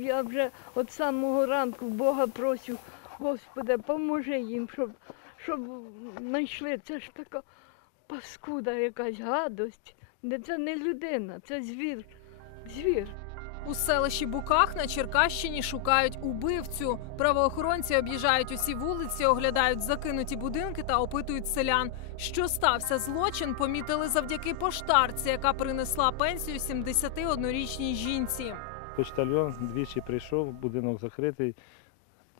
Я вже від самого ранку Бога просю, Господи, поможи їм, щоб, щоб знайшли. Це ж така паскуда, якась гадость. Це не людина, це звір. Звір. У селищі Буках на Черкащині шукають убивцю. Правоохоронці об'їжджають усі вулиці, оглядають закинуті будинки та опитують селян. Що стався злочин, помітили завдяки поштарці, яка принесла пенсію 71-річній жінці. Почтальйон двічі прийшов, будинок закритий,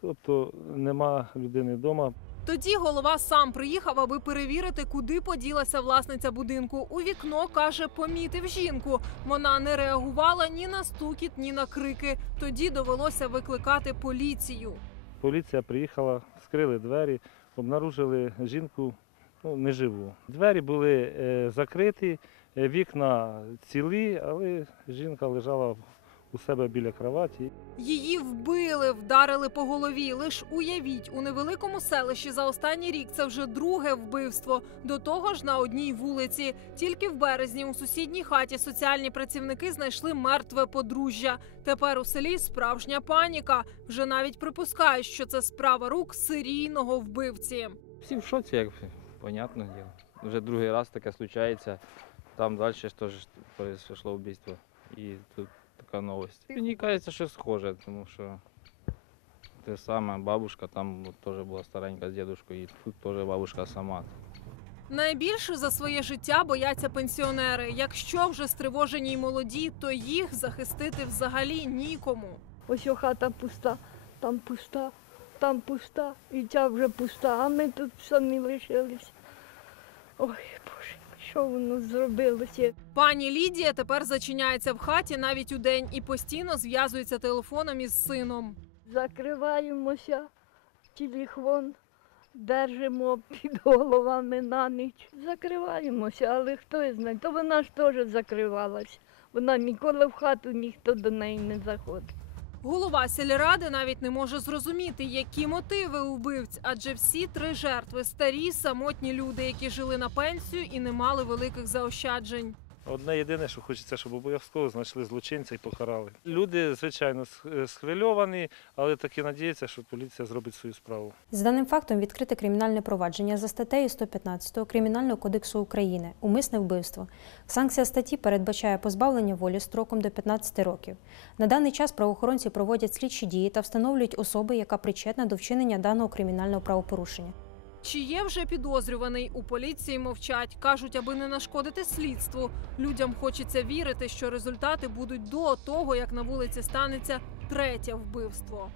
тобто нема людини вдома. Тоді голова сам приїхав, аби перевірити, куди поділася власниця будинку. У вікно каже, помітив жінку. Вона не реагувала ні на стукіт, ні на крики. Тоді довелося викликати поліцію. Поліція приїхала, скрили двері, обнаружили жінку ну, неживу. Двері були е, закриті, е, вікна цілі, але жінка лежала у себе біля кроваті. Її вбили, вдарили по голові. Лиш уявіть, у невеликому селищі за останній рік це вже друге вбивство. До того ж на одній вулиці. Тільки в березні у сусідній хаті соціальні працівники знайшли мертве подружжя. Тепер у селі справжня паніка. Вже навіть припускають, що це справа рук серійного вбивці. Всі в шоці, як понятно діло. Вже другий раз таке случається. Там далі ж теж произошло вбивство. І тут така новость. Мені кажеться, що схоже, тому що те саме бабушка там теж була старенька з дідушкою, і тут теж бабушка сама. Найбільше за своє життя бояться пенсіонери. Якщо вже стривожені й молоді, то їх захистити взагалі нікому. Ось хата пуста, там пуста, там пуста, і ця вже пуста, а ми тут самі лишились. Ой, Боже, що воно зробилося? Пані Лідія тепер зачиняється в хаті навіть удень і постійно зв'язується телефоном із сином. Закриваємося, телефон держимо під головами на ніч. Закриваємося, але хто знає, то вона ж теж закривалась. Вона ніколи в хату ніхто до неї не заходить. Голова сільради навіть не може зрозуміти, які мотиви убивць, адже всі три жертви старі самотні люди, які жили на пенсію і не мали великих заощаджень. Одне єдине, що хочеться, щоб обов'язково знайшли злочинця і покарали. Люди, звичайно, схвильовані, але таки надіються, що поліція зробить свою справу. З даним фактом відкрите кримінальне провадження за статтею 115 Кримінального кодексу України умисне вбивство. Санкція статті передбачає позбавлення волі строком до 15 років. На даний час правоохоронці проводять слідчі дії та встановлюють особи, яка причетна до вчинення даного кримінального правопорушення. Чи є вже підозрюваний? У поліції мовчать. Кажуть, аби не нашкодити слідству. Людям хочеться вірити, що результати будуть до того, як на вулиці станеться третє вбивство.